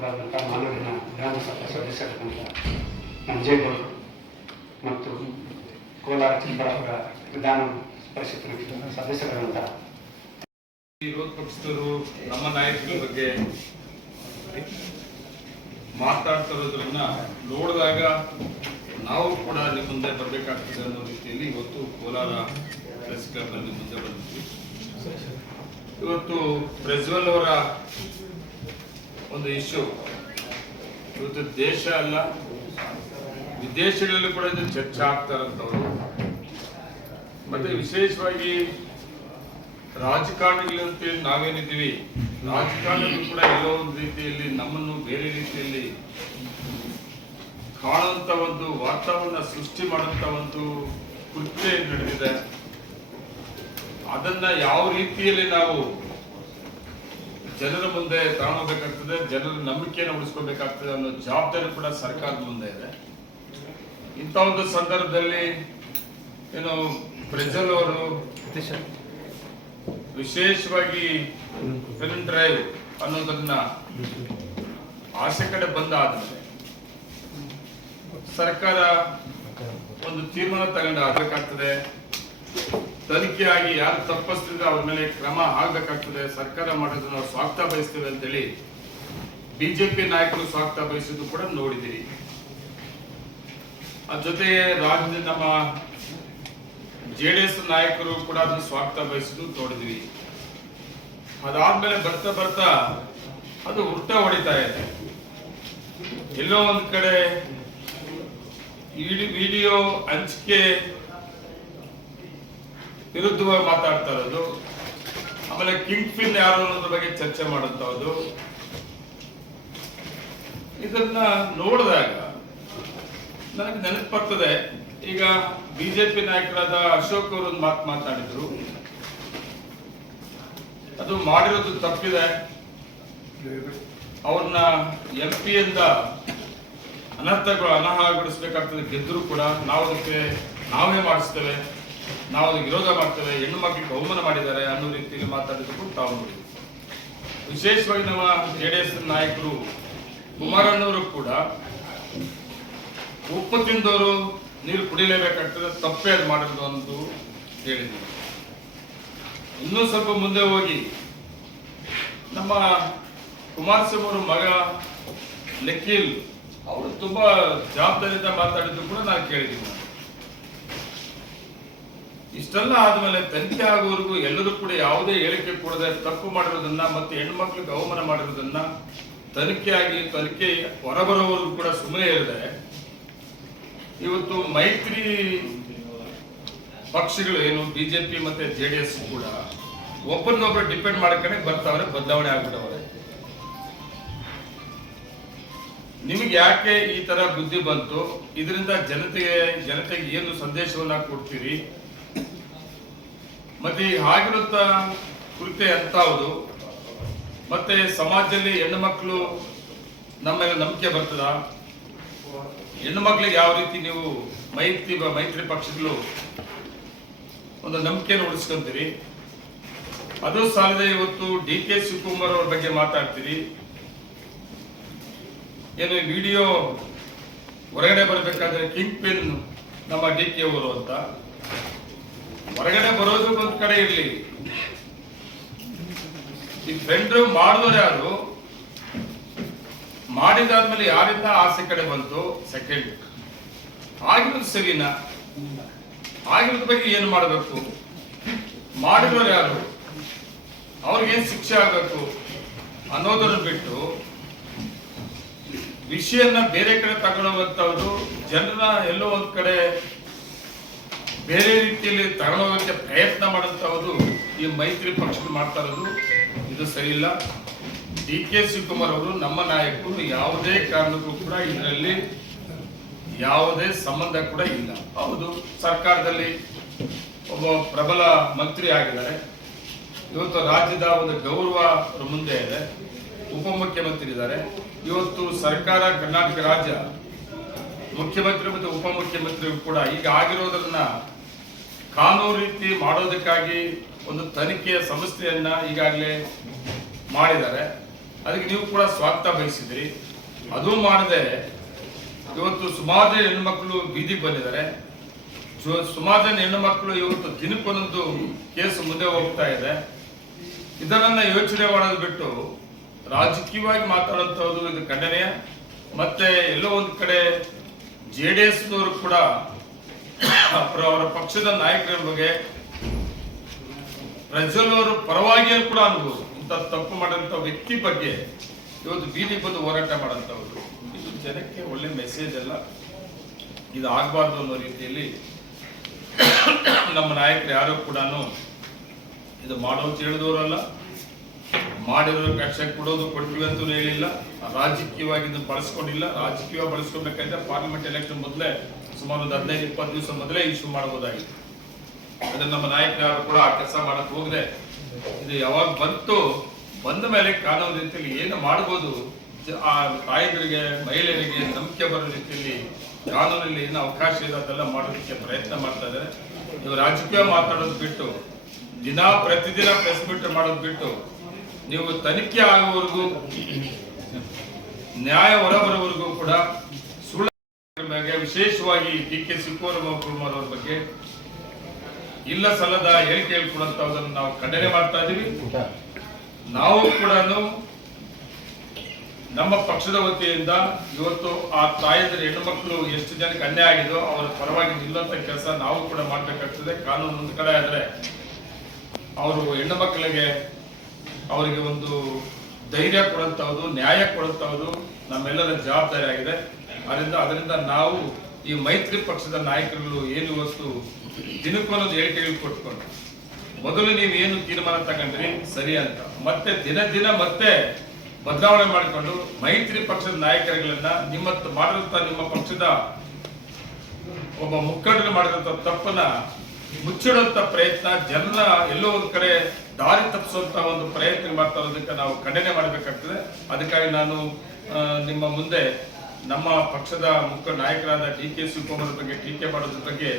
ಶಾಸಕರಾದಂಥ ಮಾನವಿನ ವಿಧಾನಸಭಾ ಸದಸ್ಯರಾದಂಥ ನಂಜೇಗೌಡರು ಮತ್ತು ಕೋಲಾರ ಚಿಕ್ಕಬಳ್ಳಾಪುರ ವಿಧಾನ ಪರಿಷತ್ತಿನ ಸದಸ್ಯರಾದಂಥ ವಿರೋಧ ಪಕ್ಷದವರು ನಮ್ಮ ನಾಯಕರ ಬಗ್ಗೆ ಮಾತಾಡ್ತಾ ನೋಡಿದಾಗ ನಾವು ಕೂಡ ಅಲ್ಲಿ ಮುಂದೆ ಬರಬೇಕಾಗ್ತದೆ ಅನ್ನೋ ರೀತಿಯಲ್ಲಿ ಇವತ್ತು ಕೋಲಾರ ಪ್ರೆಸ್ ಕ್ಲಬ್ ಅಲ್ಲಿ ಮುಂದೆ ಬಂದಿದ್ವಿ ಇವತ್ತು ಪ್ರಜ್ವಲ್ ಅವರ ಒಂದು ಇಶ್ಯೂ ಇವತ್ತು ದೇಶ ಅಲ್ಲ, ವಿದೇಶಗಳಲ್ಲೂ ಕೂಡ ಇದು ಚರ್ಚೆ ಆಗ್ತಾ ಇರೋಂಥವ್ರು ಮತ್ತೆ ವಿಶೇಷವಾಗಿ ರಾಜಕಾರಣಿಗಳು ಅಂತೇಳಿ ನಾವೇನಿದ್ದೀವಿ, ರಾಜಕಾರಣಿಗಳು ಕೂಡ ಎಲ್ಲೋ ಒಂದು ರೀತಿಯಲ್ಲಿ ನಮ್ಮನ್ನು ಬೇರೆ ರೀತಿಯಲ್ಲಿ ಕಾಣುವಂಥ ಒಂದು ವಾತಾವರಣ ಸೃಷ್ಟಿ ಮಾಡುವಂಥ ಒಂದು ಕೃತ್ಯ ನಡೆದಿದೆ. ಅದನ್ನ ಯಾವ ರೀತಿಯಲ್ಲಿ ನಾವು ಜನರ ಮುಂದೆ ತಗೊಳ್ಬೇಕಾಗ್ತದೆ ಜನರ ನಂಬಿಕೆಯನ್ನು ಉಳಿಸ್ಕೋಬೇಕಾಗ್ತದೆ ಅನ್ನೋ ಜವಾಬ್ದಾರಿ ಕೂಡ ಸರ್ಕಾರದ ಮುಂದೆ ಇದೆ. ಇಂಥ ಒಂದು ಸಂದರ್ಭದಲ್ಲಿ ಏನು ಪ್ರಜ್ವಲ್ ಅವರು ವಿಶೇಷವಾಗಿ ಫಿಲ್ಮ್ ಡ್ರೈವ್ ಅನ್ನೋದನ್ನ ಆಸೆ ಕಡೆ ಬಂದ ಸರ್ಕಾರ ಒಂದು ತೀರ್ಮಾನ ತಗೊಂಡು ಆಗ್ಬೇಕಾಗ್ತದೆ. ತನಿಖೆಯಾಗಿ ಯಾರು ತಪ್ಪಿಸ್ತಿದ್ರೆ ಅವ್ರ ಮೇಲೆ ಕ್ರಮ ಆಗ್ಬೇಕಾಗ್ತದೆ ಸರ್ಕಾರ ಮಾಡೋದನ್ನ ನಾವು ಸ್ವಾಗತ ಬಯಸ್ತೇವೆ ಅಂತೇಳಿ ಬಿಜೆಪಿ ನಾಯಕರು ಸ್ವಾಗತ ಬಯಸಿದ್ದು ಕೂಡ ನೋಡಿದಿರಿ ಅದ್ರ ಜೊತೆಗೆ ರಾಜ್ಯ ನಮ್ಮ ಜೆ ಡಿ ಎಸ್ ನಾಯಕರು ಕೂಡ ಅದನ್ನು ಸ್ವಾಗತ ಬಯಸಿದ್ದು ನೋಡಿದ್ವಿ ಅದಾದ್ಮೇಲೆ ಬರ್ತಾ ಬರ್ತಾ ಅದು ಹುಟ್ಟ ಹೊಡಿತಾ ಇದೆ. ಎಲ್ಲೋ ಒಂದ್ ಕಡೆ ವಿಡಿಯೋ ಹಂಚಿಕೆ ವಿರುದ್ಧವಾಗಿ ಮಾತಾಡ್ತಾ ಇರೋದು. ಆಮೇಲೆ ಕಿಂಗ್ ಪಿನ್ ಯಾರು ಅನ್ನೋದ್ರ ಬಗ್ಗೆ ಚರ್ಚೆ ಮಾಡುವಂತದ್ದು ಇದನ್ನ ನೋಡಿದಾಗ ನನಗೆ ನೆನಪು ಬರ್ತದೆ ಈಗ ಬಿಜೆಪಿ ನಾಯಕರಾದ ಅಶೋಕ್ ಅವರು ಮಾತು ಮಾತಾಡಿದ್ರು. ಅದು ಮಾಡಿರೋದು ತಪ್ಪಿದೆ. ಅವ್ರನ್ನ ಎಂ ಪಿ ಇಂದ ಅನರ್ಥಗಳು ಅನರ್ಹಗೊಳಿಸ್ಬೇಕಾಗ್ತದೆ ಗೆದ್ದರೂ ಕೂಡ. ನಾವು ಅದಕ್ಕೆ ನಾವೇ ಮಾಡಿಸ್ತೇವೆ. ನಾವು ಅದಕ್ಕೆ ವಿರೋಧ ಮಾಡ್ತೇವೆ, ಹೆಣ್ಣು ಮಕ್ಕಳಿಗೆ ಅವಮಾನ ಮಾಡಿದ್ದಾರೆ ಅನ್ನೋ ರೀತಿಯಲ್ಲಿ ಮಾತಾಡಿದ್ರು ತಾವು ನೋಡಿದ್ವಿ. ವಿಶೇಷವಾಗಿ ನಮ್ಮ ಜೆ ಡಿ ಎಸ್ ನಾಯಕರು ಕುಮಾರಣ್ಣವರು ಕೂಡ ಉಪ್ಪು ತಿಂದವರು ನೀರು ಕುಡಿಲೇಬೇಕಾಗ್ತದೆ, ತಪ್ಪೇ ಅದು ಮಾಡೋದು ಅಂತ ಹೇಳಿದ್ರು. ಇನ್ನೂ ಸ್ವಲ್ಪ ಮುಂದೆ ಹೋಗಿ ನಮ್ಮ ಕುಮಾರಸ್ವಾಮಿ ಅವರ ಮಗ ನಿಖಿಲ್, ಅವರು ತುಂಬಾ ಜವಾಬ್ದಾರಿಯಿಂದ ಮಾತಾಡಿದ್ರು ಕೂಡ ನಾನು ಕೇಳಿದ್ದೀನಿ ಇಷ್ಟೆಲ್ಲ ಆದಮೇಲೆ ತನಿಖೆ ಆಗುವವರೆಗೂ ಎಲ್ಲರೂ ಕೂಡ ಯಾವುದೇ ಹೇಳಿಕೆ ಕೊಡದೆ ತಪ್ಪು ಮಾಡಿರೋದನ್ನ ಮತ್ತೆ ಹೆಣ್ಮಕ್ಳಿಗೆ ಅವಮಾನ ಮಾಡಿರೋದನ್ನ ತನಿಖೆಯಾಗಿ ತನಿಖೆ ಹೊರಬರೋವರೆಗೂ ಕೂಡ ಸುಮ್ಮನೆ ಇರದೆ. ಇವತ್ತು ಮೈತ್ರಿ ಪಕ್ಷಗಳು ಏನು, ಬಿಜೆಪಿ ಮತ್ತೆ ಜೆ ಡಿ ಎಸ್ ಕೂಡ ಒಬ್ಬರನ್ನೊಬ್ಬರು ಡಿಪೆಂಡ್ ಮಾಡ್ಕೊಂಡೆ ಬರ್ತಾವ್ರೆ, ಬದಲಾವಣೆ ಆಗ್ಬಿಟ್ಟವ್ರೆ. ನಿಮಗೆ ಯಾಕೆ ಈ ತರ ಬುದ್ಧಿ ಬಂತು? ಇದರಿಂದ ಜನತೆಗೆ ಜನತೆಗೆ ಏನು ಸಂದೇಶವನ್ನ ಕೊಡ್ತೀರಿ? ಮತ್ತೆ ಈ ಆಗಿರುತ್ತ ಕೃತ್ಯ ಎಂತಾವುದು? ಮತ್ತೆ ಸಮಾಜದಲ್ಲಿ ಹೆಣ್ಣು ಮಕ್ಕಳು ನಮ್ಮ ನಂಬಿಕೆ ಬರ್ತದ? ಹೆಣ್ಣು ಮಕ್ಕಳಿಗೆ ಯಾವ ರೀತಿ ನೀವು ಮೈತ್ರಿ ಮೈತ್ರಿ ಪಕ್ಷಗಳು ಒಂದು ನಂಬಿಕೆಯನ್ನು ಉಳಿಸ್ಕೊಂತೀರಿ? ಅದು ಸಾಲದೆ ಇವತ್ತು ಡಿ ಕೆ ಶಿವಕುಮಾರ್ ಅವ್ರ ಬಗ್ಗೆ ಮಾತಾಡ್ತೀರಿ. ಏನು ವಿಡಿಯೋ ಹೊರಗಡೆ ಬರಬೇಕಾದ್ರೆ ಕಿಂಗ್ ಪಿನ್ ನಮ್ಮ ಡಿ ಕೆ ಅವರು ಅಂತ. ಹೊರಗಡೆ ಬರೋದು ಒಂದ್ ಕಡೆ ಇರ್ಲಿ. ಈ ಫ್ರೆಂಡ್ ಮಾಡಿದವರು ಯಾರು? ಮಾಡಿದಾದ್ಮೇಲೆ ಯಾರಿಂದ ಆಸೆ ಕಡೆ ಬಂತು? ಸೆಕೆಂಡ್ ಆಗಿರೋದು ಸರಿನಾ? ಆಗಿರೋದ್ ಬಗ್ಗೆ ಏನು ಮಾಡಬೇಕು? ಮಾಡಿರೋರು ಯಾರು? ಅವ್ರಿಗೇನ್ ಶಿಕ್ಷೆ ಆಗಬೇಕು ಅನ್ನೋದನ್ನು ಬಿಟ್ಟು ವಿಷಯನ ಬೇರೆ ಕಡೆ ತಗೊಂಡೋಗಂತವ್ರು ಜನರ ಎಲ್ಲೋ ಒಂದ್ ಕಡೆ ಬೇರೆ ರೀತಿಯಲ್ಲಿ ತಗೊಳ್ಳೋದಕ್ಕೆ ಪ್ರಯತ್ನ ಮಾಡುವಂಥವರು ಈ ಮೈತ್ರಿ ಪಕ್ಷಗಳು ಮಾಡ್ತಾ ಇರೋದು, ಇದು ಸರಿಯಿಲ್ಲ. ಡಿ ಕೆ ಶಿವಕುಮಾರ್ ಅವರು ನಮ್ಮ ನಾಯಕರು ಯಾವುದೇ ಕಾರಣಕ್ಕೂ ಕೂಡ ಇದರಲ್ಲಿ ಯಾವುದೇ ಸಂಬಂಧ ಕೂಡ ಇಲ್ಲ. ಹೌದು, ಸರ್ಕಾರದಲ್ಲಿ ಒಬ್ಬ ಪ್ರಬಲ ಮಂತ್ರಿ ಆಗಿದ್ದಾರೆ. ಇವತ್ತು ರಾಜ್ಯದ ಒಂದು ಗೌರವ ಮುಂದೆ ಇದೆ. ಉಪಮುಖ್ಯಮಂತ್ರಿ ಇದ್ದಾರೆ. ಇವತ್ತು ಸರ್ಕಾರ ಕರ್ನಾಟಕ ರಾಜ್ಯ ಮುಖ್ಯಮಂತ್ರಿ ಮತ್ತು ಉಪಮುಖ್ಯಮಂತ್ರಿ ಕೂಡ ಈಗ ಆಗಿರೋದನ್ನ ಕಾನೂನು ರೀತಿ ಮಾಡೋದಕ್ಕಾಗಿ ಒಂದು ತನಿಖೆಯ ಸಂಸ್ಥೆಯನ್ನ ಈಗಾಗಲೇ ಮಾಡಿದ್ದಾರೆ. ಅದಕ್ಕೆ ನೀವು ಕೂಡ ಸ್ವಾಗತ ಬಯಸಿದ್ರಿ. ಅದು ಮಾಡದೆ ಇವತ್ತು ಸುಮಾರು ಜನ ಹೆಣ್ಮಕ್ಳು ಬೀದಿಗೆ ಬಂದಿದ್ದಾರೆ. ಸುಮಾರು ಜನ ಹೆಣ್ಮಕ್ಳು ಇವತ್ತು ದಿನಕ್ಕೊಂದೊಂದು ಕೇಸ್ ಮುಂದೆ ಹೋಗ್ತಾ ಇದೆ. ಇದನ್ನ ಯೋಚನೆ ಮಾಡೋದು ಬಿಟ್ಟು ರಾಜಕೀಯವಾಗಿ ಮಾತಾಡುವಂಥದ್ದು ಇದು ಖಂಡನೀಯ. ಮತ್ತೆ ಎಲ್ಲೋ ಒಂದು ಕಡೆ ಜೆ ಡಿ ಎಸ್ನವರು ಕೂಡ ಅವರ ಅವರ ಪಕ್ಷದ ನಾಯಕರ ಬಗ್ಗೆ ಪ್ರಜ್ವಲ್ ಪರವಾಗಿಯೂ ಕೂಡ ಅನ್ಬೋದು. ಇಂಥ ತಪ್ಪು ಮಾಡಿದಂಥ ವ್ಯಕ್ತಿ ಬಗ್ಗೆ ಇವತ್ತು ಬೀದಿ ಬಂದು ಹೋರಾಟ ಮಾಡೋಂಥವ್ರು ಇದು ಜನಕ್ಕೆ ಒಳ್ಳೆ ಮೆಸೇಜ್ ಅಲ್ಲ. ಇದು ಆಗಬಾರ್ದು ಅನ್ನೋ ರೀತಿಯಲ್ಲಿ ನಮ್ಮ ನಾಯಕರು ಯಾರು ಕೂಡ ಇದು ಮಾಡೋದು ತಿಳಿದವರಲ್ಲ ಮಾಡಿರೋ ಕಕ್ಷ ಕೊಡೋದು ಅಂತ ಹೇಳಿಲ್ಲ. ರಾಜಕೀಯವಾಗಿ ಇದನ್ನು ಬಳಸ್ಕೊಂಡಿಲ್ಲ. ರಾಜಕೀಯ ಬಳಸ್ಕೊಬೇಕಂದ್ರೆ ಪಾರ್ಲಿಮೆಂಟ್ ಎಲೆಕ್ಷನ್ ಮೊದಲೇ ಸುಮಾರು ಒಂದು ಹದಿನೈದು, ಇಪ್ಪತ್ತು ದಿವಸ ಮೊದಲೇ ಇಶ್ಯೂ ಮಾಡಬಹುದಾಗಿತ್ತು ಅಂದ್ರೆ ನಮ್ಮ ನಾಯಕರು ಕೂಡ ಆ ಕೆಲಸ ಮಾಡಕ್ ಹೋಗದೆ ಇದು ಯಾವಾಗ ಬಂತು ಬಂದ ಮೇಲೆ ಕಾನೂನು ರೀತಿಯಲ್ಲಿ ಏನು ಮಾಡ್ಬೋದು ಜ- ಆ ತಾಯಿಗಳಿಗೆ ಮಹಿಳೆಯರಿಗೆ, ನಂಬಿಕೆ ಬರೋ ರೀತಿಯಲ್ಲಿ ಕಾನೂನಲ್ಲಿ ಏನು ಅವಕಾಶ ಇದೆ ಅದೆಲ್ಲ ಮಾಡೋದಕ್ಕೆ ಪ್ರಯತ್ನ ಮಾಡ್ತಾ ಇದ್ದಾರೆ. ನೀವು ರಾಜಕೀಯ ಮಾತಾಡೋದು ಬಿಟ್ಟು, ದಿನ ಪ್ರತಿದಿನ ಪ್ರೆಸ್ ಮೀಟ್ ಮಾಡೋದು ಬಿಟ್ಟು, ನೀವು ತನಿಖೆ ಆಗುವವರೆಗೂ ನ್ಯಾಯ ಹೊರಬರುವವರೆಗೂ ಕೂಡ ಬಗ್ಗೆ ವಿಶೇಷವಾಗಿ ಡಿ ಕೆ ಶಿವಕುಮಾರ್ ಬಗ್ಗೆ ಇಲ್ಲ ಸಲ್ಲದ ಹೇಳಿಕೆ ಹೇಳ್ಕೊಡಂತದನ್ನು ನಾವು ಖಂಡನೆ ಮಾಡ್ತಾ ಇದೀವಿ. ನಾವು ಕೂಡ ನಮ್ಮ ಪಕ್ಷದ ವತಿಯಿಂದ ಇವತ್ತು ಆ ತಾಯಂದ್ರ ಹೆಣ್ಣು ಮಕ್ಕಳು ಎಷ್ಟು ಜನಕ್ಕೆ ಅನ್ಯಾಯ ಆಗಿದೋ ಅವರ ಪರವಾಗಿ ನಿಲ್ಲುವಂತ ಕೆಲಸ ನಾವು ಕೂಡ ಮಾಡ್ಬೇಕಾಗ್ತದೆ. ಕಾನೂನು ಒಂದು ಕಡೆ ಆದ್ರೆ ಅವರು ಹೆಣ್ಣು ಮಕ್ಕಳಿಗೆ ಅವರಿಗೆ ಒಂದು ಧೈರ್ಯ ಕೊಡುವಂತಹದ್ದು ನ್ಯಾಯ ಕೊಡುವಂತಹದ್ದು ನಮ್ಮೆಲ್ಲರ ಜವಾಬ್ದಾರಿ ಆಗಿದೆ ಅದರಿಂದ ಅದರಿಂದ ನಾವು ಈ ಮೈತ್ರಿ ಪಕ್ಷದ ನಾಯಕರುಗಳು ಏನು ಇವತ್ತು ದಿನಕ್ಕೊಂದೊಂದು ಹೇಳಿಕೆಗಳು ಕೊಟ್ಕೊಂಡು, ಮೊದಲು ನೀವು ಏನು ತೀರ್ಮಾನ ತಗೊಂಡ್ರಿ ಸರಿ ಅಂತ. ಮತ್ತೆ ದಿನ ದಿನ ಮತ್ತೆ ಬದಲಾವಣೆ ಮಾಡಿಕೊಂಡು ಮೈತ್ರಿ ಪಕ್ಷದ ನಾಯಕರುಗಳನ್ನ ನಿಮ್ಮ ಮಾಡಿರುವಂತ ನಿಮ್ಮ ಪಕ್ಷದ ಒಬ್ಬ ಮುಖಂಡರು ಮಾಡಿದಂತ ತಪ್ಪನ್ನ ಮುಚ್ಚಿಡುವಂತ ಪ್ರಯತ್ನ, ಜನರ ಎಲ್ಲೋ ಒಂದ್ ಕಡೆ ದಾರಿ ತಪ್ಪಿಸುವಂತ ಒಂದು ಪ್ರಯತ್ನ ಮಾಡ್ತಾ ಇರೋದಕ್ಕೆ ನಾವು ಖಂಡನೆ ಮಾಡಬೇಕಾಗ್ತದೆ. ಅದಕ್ಕಾಗಿ ನಾನು ನಿಮ್ಮ ಮುಂದೆ ನಮ್ಮ ಪಕ್ಷದ ಮುಖ್ಯ ನಾಯಕರಾದ ಡಿ ಕೆ ಶಿವಕುಮಾರ್ ಬಗ್ಗೆ ಟೀಕೆ ಮಾಡೋದ್ರ ಬಗ್ಗೆ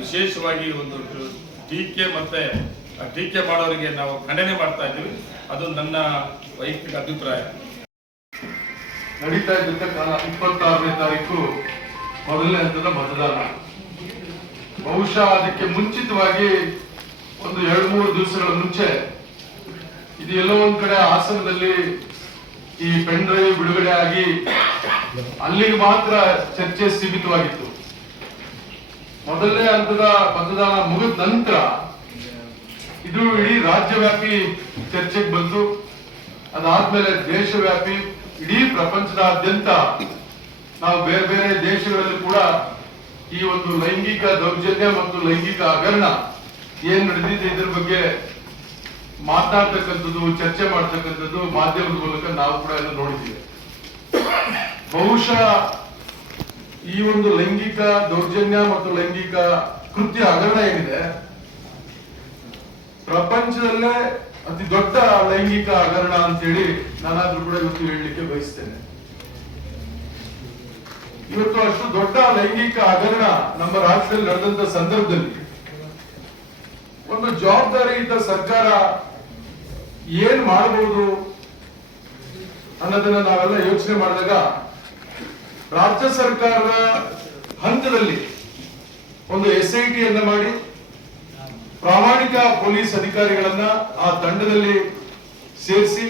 ವಿಶೇಷವಾಗಿ ಒಂದು ಟೀಕೆ ಮತ್ತೆ ಟೀಕೆ ಮಾಡೋರಿಗೆ ನಾವು ಖಂಡನೆ ಮಾಡ್ತಾ ಇದ್ದೀವಿ. ಅದು ನನ್ನ ವೈಯಕ್ತಿಕ ಅಭಿಪ್ರಾಯ. ನಡೀತಾ ಇದ್ದಂತ ಕಾಲ ಇಪ್ಪತ್ತಾರನೇ ತಾರೀಕು ಮೊದಲನೇ ಹಂತದ ಮತದಾನ. ಬಹುಶಃ ಅದಕ್ಕೆ ಮುಂಚಿತವಾಗಿ ಒಂದು ಎರಡು ಮೂರು ದಿವಸಗಳ ಮುಂಚೆ ಇದು ಎಲ್ಲೋ ಒಂದ್ ಕಡೆ ಹಾಸನದಲ್ಲಿ ಈ ಪೆನ್ ಡ್ರೈವ್ ಬಿಡುಗಡೆ ಆಗಿ ಅಲ್ಲಿಗೆ ಮಾತ್ರ ಚರ್ಚೆ ಸೀಮಿತವಾಗಿತ್ತು. ಮೊದಲನೇ ಹಂತದ ಮತದಾನ ಮುಗಿದ ನಂತರ ಇದು ಇಡೀ ರಾಜ್ಯವ್ಯಾಪಿ ಚರ್ಚೆಗೆ ಬಂತು. ಅದಾದ್ಮೇಲೆ ದೇಶವ್ಯಾಪಿ, ಇಡೀ ಪ್ರಪಂಚದಾದ್ಯಂತ ನಾವು ಬೇರೆ ಬೇರೆ ದೇಶಗಳಲ್ಲಿ ಕೂಡ ಈ ಒಂದು ಲೈಂಗಿಕ ದೌರ್ಜನ್ಯ ಮತ್ತು ಲೈಂಗಿಕ ಹಗರಣ ಏನ್ ನಡೆದಿದೆ ಇದ್ರ ಬಗ್ಗೆ ಮಾತನಾಡ್ತಕ್ಕಂಥದ್ದು ಚರ್ಚೆ ಮಾಡ್ತಕ್ಕಂಥದ್ದು ಮಾಧ್ಯಮದ ಮೂಲಕ ನಾವು ಕೂಡ ಎಲ್ಲ ನೋಡಿದ್ದೀವಿ. ಬಹುಶಃ ಈ ಒಂದು ಲೈಂಗಿಕ ದೌರ್ಜನ್ಯ ಮತ್ತು ಲೈಂಗಿಕ ಕೃತ್ಯ ಹಗರಣ ಏನಿದೆ, ಪ್ರಪಂಚದಲ್ಲೇ ಅತಿ ದೊಡ್ಡ ಲೈಂಗಿಕ ಹಗರಣ ಅಂತೇಳಿ ನಾನಾದ್ರೂ ಕೂಡ ಇವತ್ತು ಹೇಳಲಿಕ್ಕೆ ಬಯಸ್ತೇನೆ. ಇವತ್ತು ಅಷ್ಟು ದೊಡ್ಡ ಲೈಂಗಿಕ ಹಗರಣ ನಮ್ಮ ರಾಷ್ಟ್ರದಲ್ಲಿ ನಡೆದಂತ ಸಂದರ್ಭದಲ್ಲಿ ಒಂದು ಜವಾಬ್ದಾರಿಯುತ ಸರ್ಕಾರ ಏನ್ ಮಾಡಬಹುದು ಅನ್ನೋದನ್ನ ನಾವೆಲ್ಲ ಯೋಚನೆ ಮಾಡಿದಾಗ ರಾಜ್ಯ ಸರ್ಕಾರದ ಹಂತದಲ್ಲಿ ಒಂದು ಎಸ್ ಐ ಟಿಯನ್ನು ಮಾಡಿ ಪ್ರಾಮಾಣಿಕ ಪೊಲೀಸ್ ಅಧಿಕಾರಿಗಳನ್ನ ಆ ತಂಡದಲ್ಲಿ ಸೇರಿಸಿ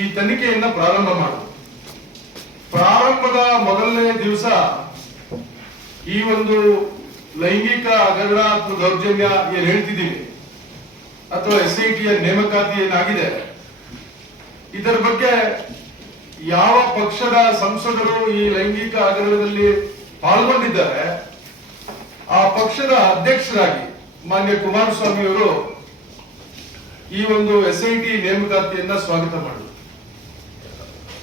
ಈ ತನಿಖೆಯನ್ನ ಪ್ರಾರಂಭ ಮಾಡುದು. ಪ್ರಾರಂಭದ ಮೊದಲನೇ ದಿವಸ ಈ ಒಂದು ಲೈಂಗಿಕ ಹಗರಣ ಅಥವಾ ದೌರ್ಜನ್ಯ ಏನ್ ಹೇಳ್ತಿದ್ದೀನಿ ಅಥವಾ ಎಸ್ ಐ ಟಿಯ ನೇಮಕಾತಿ ಏನಾಗಿದೆ? ಇದರ ಬಗ್ಗೆ ಯಾವ ಪಕ್ಷದ ಸಂಸದರು ಈ ಲೈಂಗಿಕ ಹಗರಣದಲ್ಲಿ ಪಾಲ್ಗೊಂಡಿದ್ದಾರೆ? ಆ ಪಕ್ಷದ ಅಧ್ಯಕ್ಷರಾಗಿ ಮಾನ್ಯ ಕುಮಾರಸ್ವಾಮಿ ಅವರು ಈ ಒಂದು ಎಸ್ ಐ ಟಿ ನೇಮಕಾತಿಯನ್ನ ಸ್ವಾಗತ ಮಾಡಿದರು.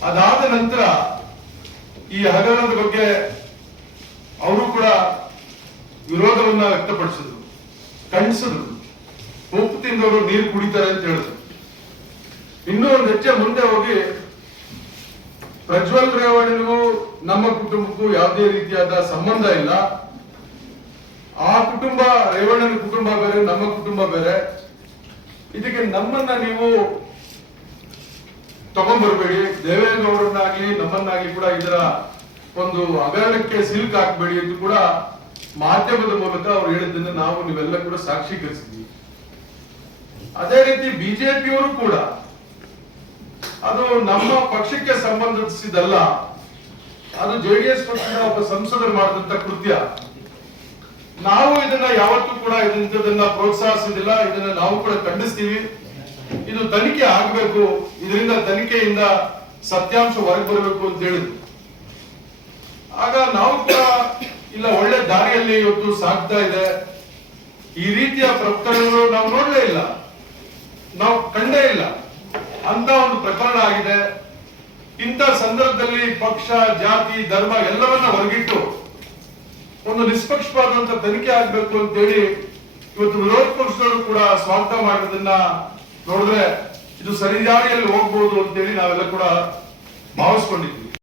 ಅದಾದ ನಂತರ ಈ ಹಗರಣದ ಬಗ್ಗೆ ಅವರು ಕೂಡ ವಿರೋಧವನ್ನ ವ್ಯಕ್ತಪಡಿಸಿದ್ರು, ಖಂಡಿಸಿದ್ರು. ಉಪ್ಪು ತಿಂದವರು ನೀರು ಕುಡಿತಾರೆ ಅಂತ ಹೇಳಿದ್ರು. ಇನ್ನೂ ಒಂದು ಹೆಜ್ಜೆ ಮುಂದೆ ಹೋಗಿ ಪ್ರಜ್ವಲ್ ರೇವಣಿಗೂ ನಮ್ಮ ಕುಟುಂಬಕ್ಕೂ ಯಾವುದೇ ರೀತಿಯಾದ ಸಂಬಂಧ ಇಲ್ಲ. ಆ ಕುಟುಂಬ ರೇವಣ್ಣನ ಕುಟುಂಬ ಬೇರೆ, ನಮ್ಮ ಕುಟುಂಬ ಬೇರೆ. ಇದಕ್ಕೆ ನಮ್ಮನ್ನ ನೀವು ತಗೊಂಡ್ಬರ್ಬೇಡಿ ದೇವೇಗೌಡರನ್ನಾಗ್ಲಿ ನಮ್ಮನ್ನಾಗ್ಲಿ ಕೂಡ ಇದರ ಒಂದು ಅಗಲಕ್ಕೆ ಸಿಲ್ಕ್ ಹಾಕ್ಬೇಡಿ ಎಂದು ಕೂಡ ಮಾಧ್ಯಮದ ಮೂಲಕ ಅವ್ರು ಹೇಳಿದ್ದನ್ನು ನಾವು ನೀವೆಲ್ಲ ಕೂಡ ಸಾಕ್ಷೀಕರಿಸಿದ್ವಿ. ಅದೇ ರೀತಿ ಬಿಜೆಪಿಯವರು ಕೂಡ ಅದು ನಮ್ಮ ಪಕ್ಷಕ್ಕೆ ಸಂಬಂಧಿಸಿದಲ್ಲ, ಅದು ಜೆಡಿಎಸ್ ಪಕ್ಷದ ಒಬ್ಬ ಸಂಸದರು ಮಾಡಿದಂತ ಕೃತ್ಯ. ನಾವು ಇದನ್ನ ಯಾವತ್ತೂ ಕೂಡ ಇದನ್ನ ಪ್ರೋತ್ಸಾಹಿಸುದಿಲ್ಲ, ಇದನ್ನ ನಾವು ಕೂಡ ಖಂಡಿಸ್ತೀವಿ. ಇದು ತನಿಖೆ ಆಗಬೇಕು, ಇದರಿಂದ ತನಿಖೆಯಿಂದ ಸತ್ಯಾಂಶ ಹೊರಗೆ ಬರಬೇಕು ಅಂತ ಹೇಳಿದ್ರು. ಆಗ ನಾವು ಕೂಡ ಇಲ್ಲ, ಒಳ್ಳೆ ದಾರಿಯಲ್ಲಿ ಇವತ್ತು ಸಾಗ್ತಾ ಇದೆ. ಈ ರೀತಿಯ ಪ್ರಕರಣಗಳು ನಾವು ನೋಡಲೇ ಇಲ್ಲ. ನಾವು ಕಂಡೇ ಇಲ್ಲ. ಅಂತ ಒಂದು ಪ್ರಕರಣ ಆಗಿದೆ. ಇಂಥ ಸಂದರ್ಭದಲ್ಲಿ ಪಕ್ಷ, ಜಾತಿ, ಧರ್ಮ ಎಲ್ಲವನ್ನ ಹೊರಗಿಟ್ಟು ಒಂದು ನಿಷ್ಪಕ್ಷವಾದಂತ ತನಿಖೆ ಆಗ್ಬೇಕು ಅಂತೇಳಿ ಇವತ್ತು ವಿರೋಧ ಪಕ್ಷದವರು ಕೂಡ ಸ್ವಾಗತ ಮಾಡೋದನ್ನ ನೋಡಿದ್ರೆ ಇದು ಸರಿದಾರಿಯಲ್ಲಿ ಹೋಗ್ಬೋದು ಅಂತೇಳಿ ನಾವೆಲ್ಲ ಕೂಡ ಭಾವಿಸ್ಕೊಂಡಿದ್ವಿ